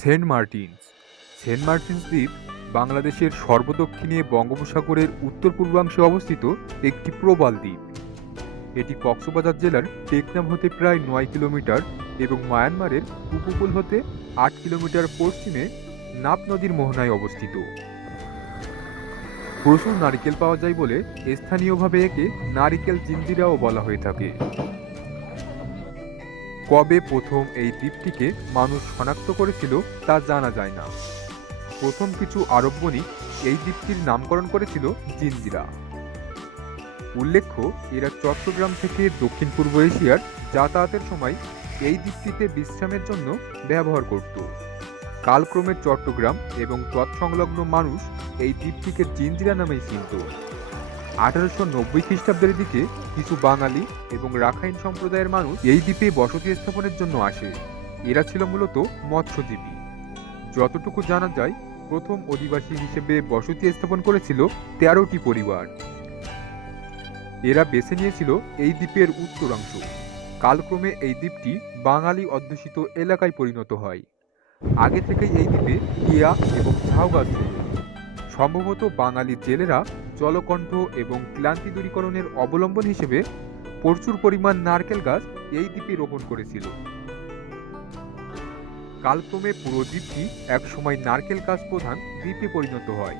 Saint Martin's. Saint Martin's দ্বীপ বাংলাদেশের সর্বদক্ষিণে বঙ্গোপসাগরের উত্তর পূর্বাংশে অবস্থিত একটি প্রবাল দ্বীপ। এটি কক্সবাজার জেলার টেকনাম হতে প্রায় নয় কিলোমিটার এবং মায়ানমারের উপকূল হতে আট কিলোমিটার পশ্চিমে নাপ নদীর মোহনায় অবস্থিত। প্রচুর নারিকেল পাওয়া যায় বলে স্থানীয়ভাবে একে নারিকেল জিন্দিরাও বলা হয়ে থাকে। কবে প্রথম এই দ্বীপটিকে মানুষ শনাক্ত করেছিল তা জানা যায় না। প্রথম কিছু আরব বণিক এই দ্বীপটির নামকরণ করেছিল জিঞ্জিরা উল্লেখ্য, এরা চট্টগ্রাম থেকে দক্ষিণ পূর্ব এশিয়ার যাতায়াতের সময় এই দ্বীপটিতে বিশ্রামের জন্য ব্যবহার করত। কালক্রমে চট্টগ্রাম এবং তৎসংলগ্ন মানুষ এই দ্বীপটিকে জিঞ্জিরা নামেই চিনত। আঠারোশো নব্বই খ্রিস্টাব্দের দিকে কিছু বাঙালি এবং রাখাইন সম্প্রদায়ের মানুষ এই দ্বীপে বসতি স্থাপনের জন্য আসে। এরা ছিল মূলত মৎস্যজীবী। যতটুকু জানা যায়, প্রথম অধিবাসী হিসেবে বসতি স্থাপন করেছিল তেরোটি পরিবার। এরা বেছে নিয়েছিল এই দ্বীপের উত্তরাংশ। কালক্রমে এই দ্বীপটি বাঙালি অধ্যুষিত এলাকায় পরিণত হয়। আগে থেকেই এই দ্বীপে টিয়া এবং ঝাউ গাছ ছিল। সম্ভবত বাঙালি জেলেরা জলকণ্ঠ এবং ক্লান্তি দূরীকরণের অবলম্বন হিসেবে প্রচুর পরিমাণ নারকেল গাছ এই দ্বীপে রোপণ করেছিল। কালক্রমে পুরো দ্বীপটি একসময় নারকেল গাছ প্রধান দ্বীপে পরিণত হয়।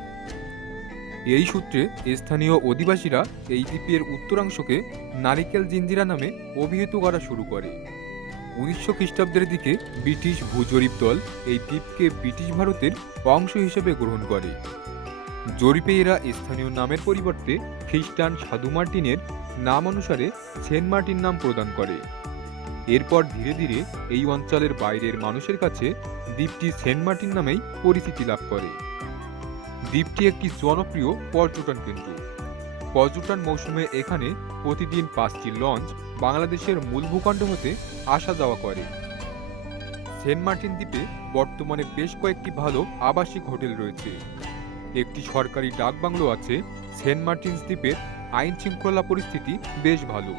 এই সূত্রে স্থানীয় অধিবাসীরা এই দ্বীপের উত্তরাংশকে নারিকেল জিঞ্জিরা নামে অভিহিত করা শুরু করে। উনিশশো খ্রিস্টাব্দের দিকে ব্রিটিশ ভূজরিপ দল এই দ্বীপকে ব্রিটিশ ভারতের অংশ হিসেবে গ্রহণ করে। জরিপে এরা স্থানীয় নামের পরিবর্তে খ্রিস্টান সাধু মার্টিনের নাম অনুসারে সেন্ট মার্টিন নাম প্রদান করে। এরপর ধীরে ধীরে এই অঞ্চলের বাইরের মানুষের কাছে দ্বীপটি সেন্ট মার্টিন নামেই পরিচিতি লাভ করে। দ্বীপটি একটি জনপ্রিয় পর্যটন কেন্দ্র। পর্যটন মৌসুমে এখানে প্রতিদিন পাঁচটি লঞ্চ বাংলাদেশের মূল ভূখণ্ড হতে আসা যাওয়া করে। সেন্ট মার্টিন দ্বীপে বর্তমানে বেশ কয়েকটি ভালো আবাসিক হোটেল রয়েছে। একটি সরকারি ডাকবাংলো আছে সেন্ট মার্টিনস দ্বীপের আইন শৃঙ্খলা পরিস্থিতি বেশ ভালো।